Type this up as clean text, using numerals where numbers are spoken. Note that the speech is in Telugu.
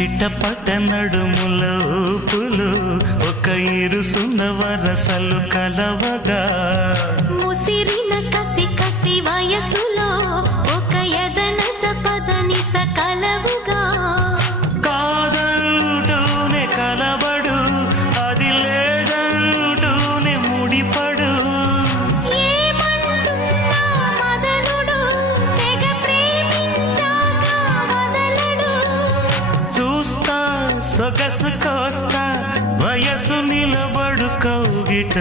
చిట్టపట నడుముల ఊపులు ఒక ఇరుసున్న వరసలు కలవగా ముసిరిన కసి కసి వయసులో ఒక యదన సపదని సకలవుగా కాదంటూనే కలబడు అది లేదంటూనే ముడిపడు ఏమంటున్నా మదనుడు తెగ ప్రేమించాక వదలడు చూస్తా సొగసు కోస్తా వయసు నిలబడు కౌగిట